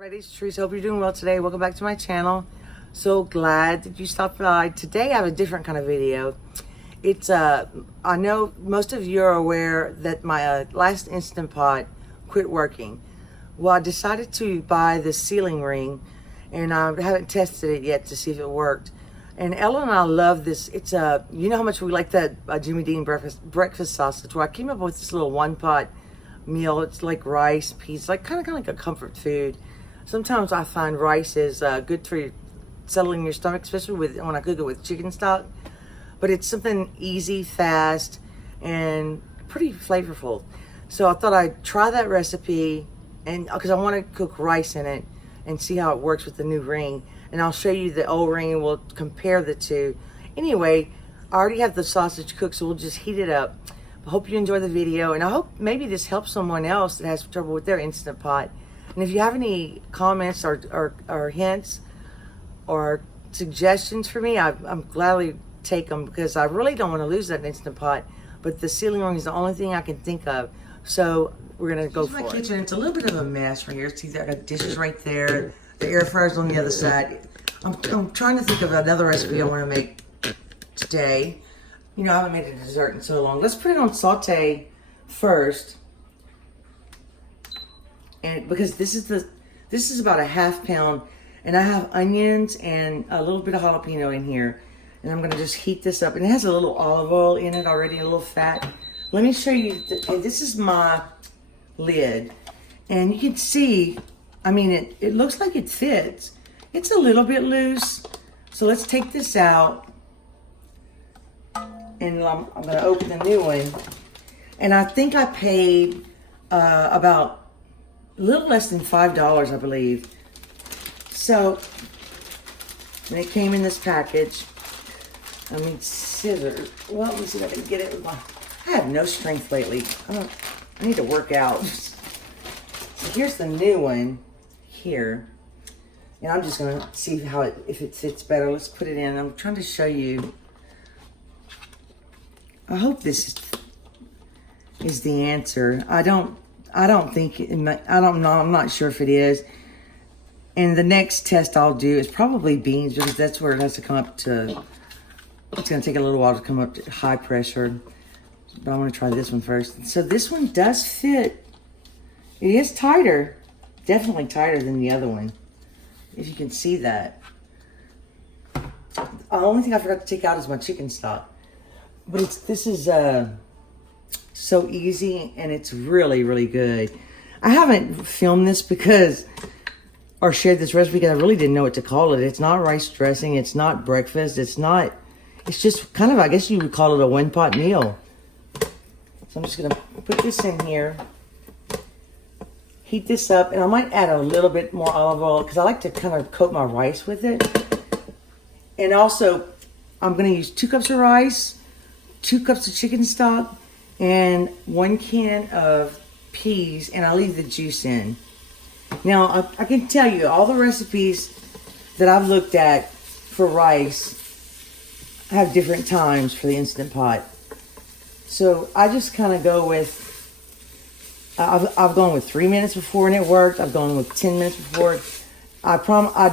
Everybody, it's Teresa. Hope you're doing well today. Welcome back to my channel. So glad that you stopped by. Today I have a different kind of video. It's I know most of you are aware that my last Instant Pot quit working. Well, I decided to buy the ceiling ring, and I haven't tested it yet to see if it worked. And Ella and I love this. It's you know how much we like that Jimmy Dean breakfast sausage. Well, I came up with this little one pot meal. It's like rice, peas, like kind of like a comfort food. Sometimes I find rice is good for settling your stomach, especially when I cook it with chicken stock. But it's something easy, fast, and pretty flavorful. So I thought I'd try that recipe, and because I want to cook rice in it and see how it works with the new ring. And I'll show you the old ring, and we'll compare the two. Anyway, I already have the sausage cooked, so we'll just heat it up. I hope you enjoy the video, and I hope maybe this helps someone else that has trouble with their Instant Pot. And if you have any comments or hints or suggestions for me, I'm gladly take them, because I really don't want to lose that Instant Pot. But the ceiling ring is the only thing I can think of. So we're gonna go for it. My kitchen, it's a little bit of a mess right here. See, I got dishes right there. The air fryer's on the other side. I'm trying to think of another recipe I want to make today. You know, I haven't made a dessert in so long. Let's put it on saute first. And because this is about a ½ pound, and I have onions and a little bit of jalapeno in here, and I'm gonna just heat this up. And it has a little olive oil in it already, a little fat. Let me show you. This is my lid, and you can see. I mean, it looks like it fits. It's a little bit loose, so let's take this out, and I'm gonna open the new one. And I think I paid about a little less than $5, I believe. So, and it came in this package. I mean, scissors. Well, let me see if I can get it with my... I have no strength lately. I need to work out. So here's the new one here. And I'm just gonna see if it fits better. Let's put it in. I'm trying to show you. I hope this is the answer. I don't think I don't know. I'm not sure if it is. And the next test I'll do is probably beans, because that's where it has to come up to. It's going to take a little while to come up to high pressure. But I want to try this one first. So this one does fit. It is tighter, definitely tighter than the other one, if you can see that. The only thing I forgot to take out is my chicken stock. But this is so easy, and it's really, really good. I haven't filmed this or shared this recipe because I really didn't know what to call it. It's not rice dressing. It's not breakfast. It's just kind of, I guess you would call it a one-pot meal. So I'm just going to put this in here, heat this up, and I might add a little bit more olive oil because I like to kind of coat my rice with it. And also, I'm going to use 2 cups of rice, 2 cups of chicken stock, and 1 can of peas, and I leave the juice in. Now, I can tell you, all the recipes that I've looked at for rice have different times for the Instant Pot. So I just kind of go with, I've gone with 3 minutes before and it worked. I've gone with 10 minutes before. I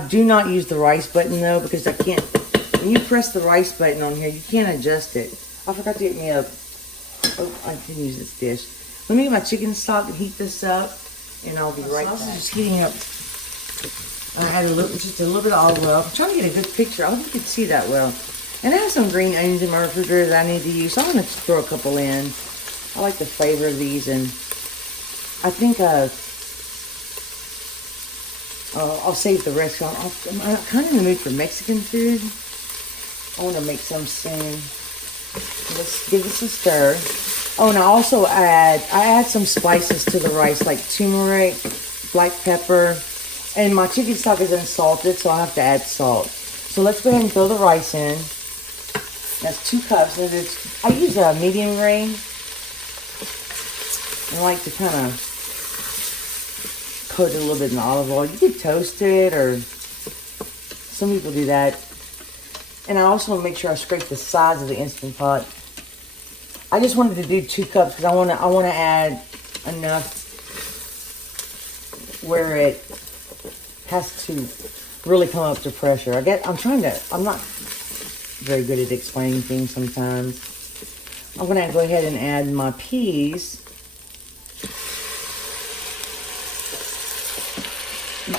do not use the rice button though, because I can't, when you press the rice button on here, you can't adjust it. I forgot to get me a, oh, I can use this dish. Let me get my chicken stock and heat this up, and I'll be right back. Sausage is heating up. I add just a little bit of olive oil. I'm trying to get a good picture. I hope you can see that well. And I have some green onions in my refrigerator that I need to use, so I'm going to throw a couple in. I like the flavor of these, and I think I'll save the rest. I'm kind of in the mood for Mexican food. I want to make some soon. Let's give this a stir. Oh, and I add some spices to the rice, like turmeric, black pepper, and my chicken stock is unsalted, so I have to add salt. So let's go ahead and throw the rice in. That's 2 cups. And I use a medium grain. I like to kind of coat it a little bit in olive oil. You could toast it, or some people do that. And I also make sure I scrape the sides of the Instant Pot. I just wanted to do 2 cups because I want to add enough where it has to really come up to pressure. I'm not very good at explaining things sometimes. I'm gonna go ahead and add my peas.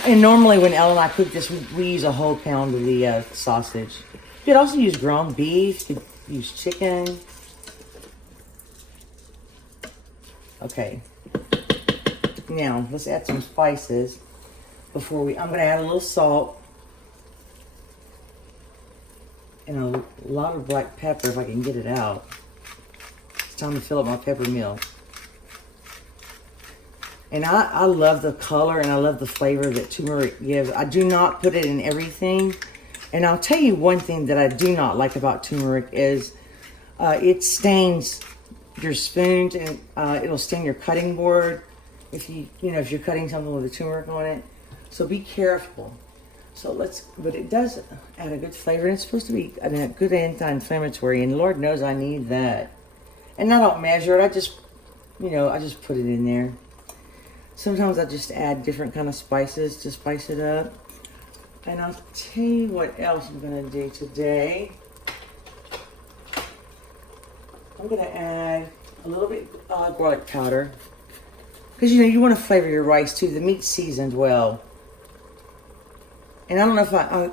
And normally when Elle and I cook this, we use a whole pound of the sausage. You could also use ground beef, you could use chicken. Okay. Now, let's add some spices before I'm going to add a little salt and a lot of black pepper if I can get it out. It's time to fill up my pepper mill. And I love the color and I love the flavor that turmeric gives. I do not put it in everything. And I'll tell you one thing that I do not like about turmeric is it stains your spoons and it'll stain your cutting board if if you're cutting something with a turmeric on it. So be careful. But it does add a good flavor. And it's supposed to be a good anti-inflammatory, and Lord knows I need that. And I don't measure it. I just put it in there. Sometimes I just add different kind of spices to spice it up. And I'll tell you what else I'm going to do today. I'm going to add a little bit garlic powder. Because, you want to flavor your rice, too. The meat's seasoned well. And I don't know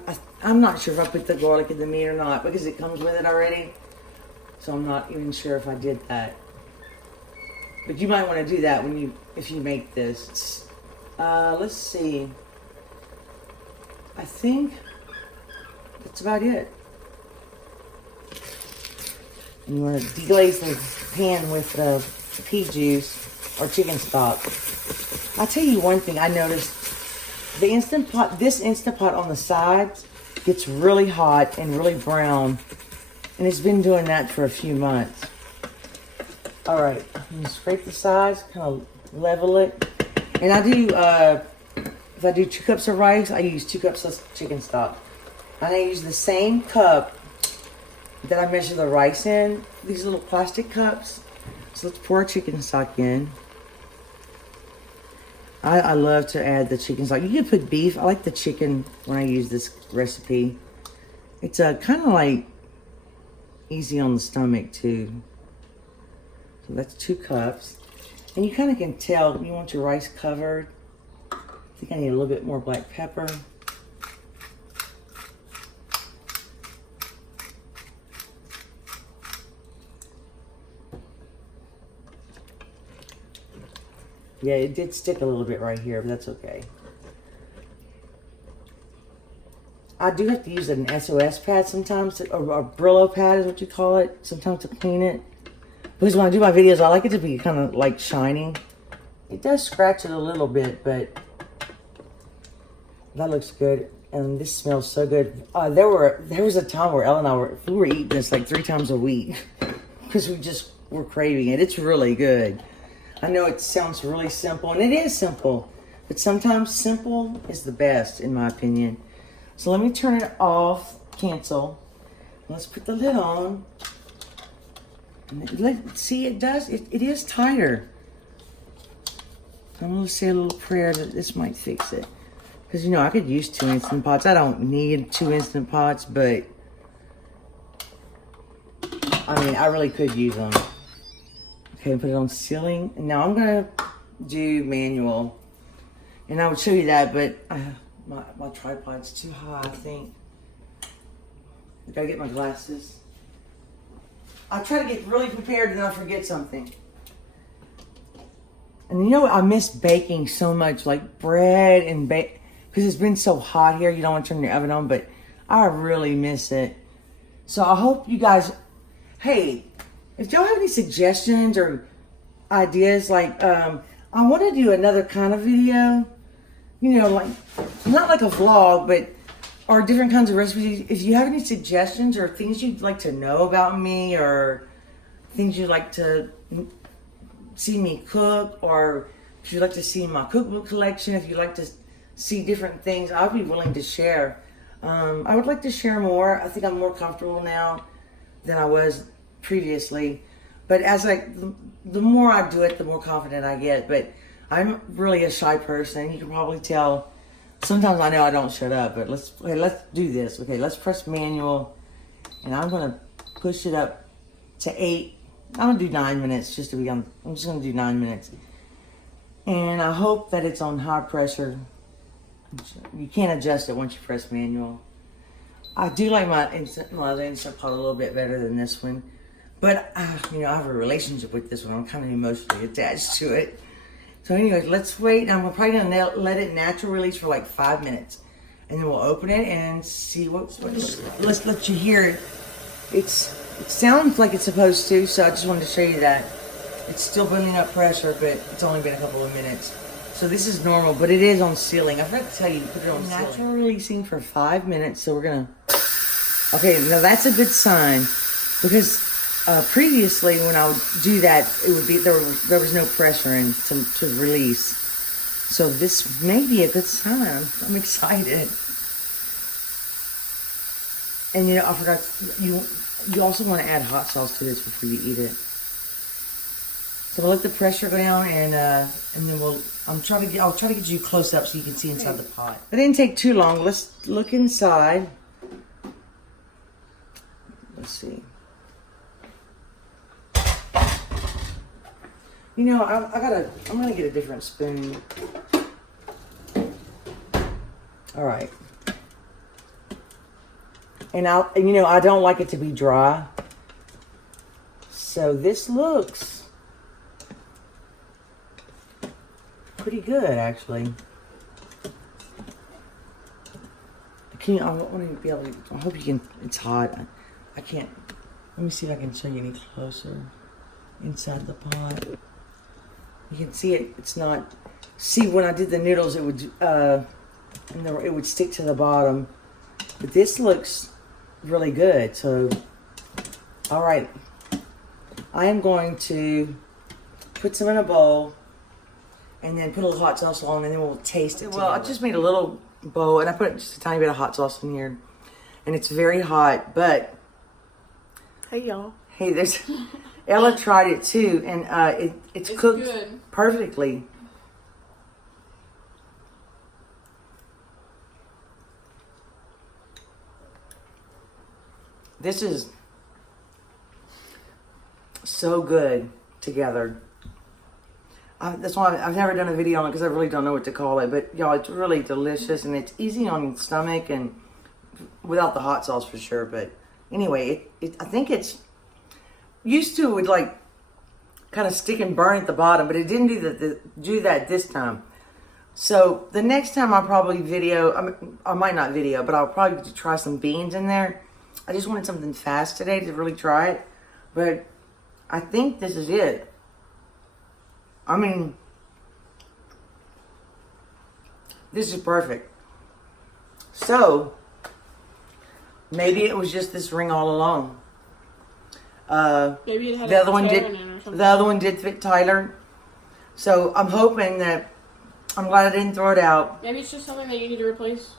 if I'm not sure if I put the garlic in the meat or not, because it comes with it already. So I'm not even sure if I did that. But you might want to do that if you make this. Let's see. I think that's about it. And you want to deglaze the pan with pea juice or chicken stock. I'll tell you one thing I noticed. This Instant Pot on the sides gets really hot and really brown. And it's been doing that for a few months. All right, I'm gonna scrape the sides, kind of level it. And I do, if I do 2 cups of rice, I use 2 cups of chicken stock. And I use the same cup that I measure the rice in, these little plastic cups. So let's pour our chicken stock in. I love to add the chicken stock. You can put beef. I like the chicken when I use this recipe. It's kind of like easy on the stomach too. So that's 2 cups. And you kind of can tell you want your rice covered. I think I need a little bit more black pepper. Yeah, it did stick a little bit right here, but that's okay. I do have to use an SOS pad sometimes, or a Brillo pad is what you call it, sometimes to clean it. Because when I do my videos, I like it to be kind of like shiny. It does scratch it a little bit, but that looks good. And this smells so good. There was a time where Elle and I we were eating this like 3 times a week because we just were craving it. It's really good. I know it sounds really simple, and it is simple, but sometimes simple is the best, in my opinion. So let me turn it off, cancel. Let's put the lid on. And see, it is tighter. I'm going to say a little prayer that this might fix it. Because, I could use 2 Instant Pots. I don't need 2 Instant Pots, but I really could use them. Okay, put it on sealing. And now I'm going to do manual. And I would show you that, but my tripod's too high, I think. I gotta get my glasses. I try to get really prepared and I forget something. And I miss baking so much, like bread and bake, because it's been so hot here. You don't want to turn your oven on, but I really miss it. So I hope you guys, hey, if y'all have any suggestions or ideas, like I want to do another kind of video, like not like a vlog, but or different kinds of recipes. If you have any suggestions or things you'd like to know about me, or things you'd like to see me cook, or if you'd like to see my cookbook collection, if you'd like to see different things, I'll be willing to share. I would like to share more. I think I'm more comfortable now than I was previously. But as the more I do it, the more confident I get. But I'm really a shy person. You can probably tell. Sometimes I know I don't shut up, but let's do this. Okay, let's press manual, and I'm gonna push it up to 8. I'm gonna do 9 minutes just to be on. I'm just gonna do 9 minutes, and I hope that it's on high pressure. You can't adjust it once you press manual. I do like my other Instant Pot a little bit better than this one, but you know, I have a relationship with this one. I'm kind of emotionally attached to it. So anyways, let's wait. I'm probably gonna let it natural release for like 5 minutes, and then we'll open it and see what. Let's let you hear it. It sounds like it's supposed to, so I just wanted to show you that. It's still building up pressure, but it's only been a couple of minutes. So this is normal, but it is on sealing. I forgot to tell you to put it on sealing. Natural releasing for 5 minutes, so we're gonna. Okay, now that's a good sign, because previously when I would do that, it would be there was no pressure in to release. So this may be a good sign. I'm excited. And you know, I forgot, you also want to add hot sauce to this before you eat it. So we'll let the pressure go down, and then I'll try to get you close up so you can see inside the pot. It didn't take too long. Let's look inside. Let's see. You know, I'm gonna get a different spoon. All right. And I don't like it to be dry. So this looks pretty good, actually. I want to be able to, I hope you can, it's hot. I can't, let me see if I can show you any closer inside the pot. You can see it, it's not, see when I did the noodles, it would stick to the bottom. But this looks really good. So, all right. I am going to put some in a bowl and then put a little hot sauce on, and then we'll taste it. Well, I just made a little bowl, and I put just a tiny bit of hot sauce in here. And it's very hot, but... Hey, y'all. Hey, there's... Ella tried it too, and it's cooked good. Perfectly. This is so good together. That's why I've never done a video on it, because I really don't know what to call it. But y'all, it's really delicious, and it's easy on your stomach, and without the hot sauce for sure. But anyway, I think it's used to, it would like kind of stick and burn at the bottom, but it didn't do that this time. So the next time I'll probably I might not video, but I'll probably try some beans in there. I just wanted something fast today to really try it, but I think this is it. I mean, this is perfect. So, maybe it was just this ring all along. Maybe it had the other one did fit Tyler. So I'm hoping that, I'm glad I didn't throw it out. Maybe it's just something that you need to replace.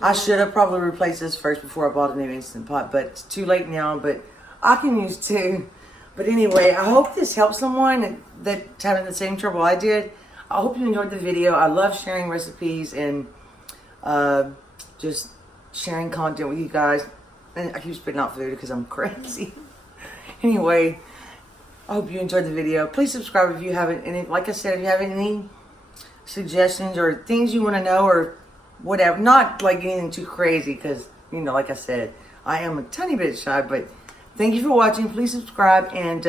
I should have probably replaced this first before I bought a new Instant Pot, but it's too late now. But I can use two. But anyway, I hope this helps someone that's having the same trouble I did. I hope you enjoyed the video. I love sharing recipes and just sharing content with you guys. And I keep spitting out food because I'm crazy. Anyway, I hope you enjoyed the video. Please subscribe if you haven't. And like I said, if you have any suggestions or things you want to know or whatever, not like anything too crazy, because, you know, like I said, I am a tiny bit shy. But thank you for watching. Please subscribe and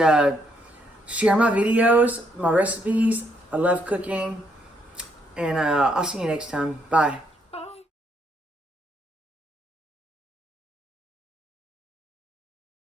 share my videos, my recipes. I love cooking. And I'll see you next time. Bye.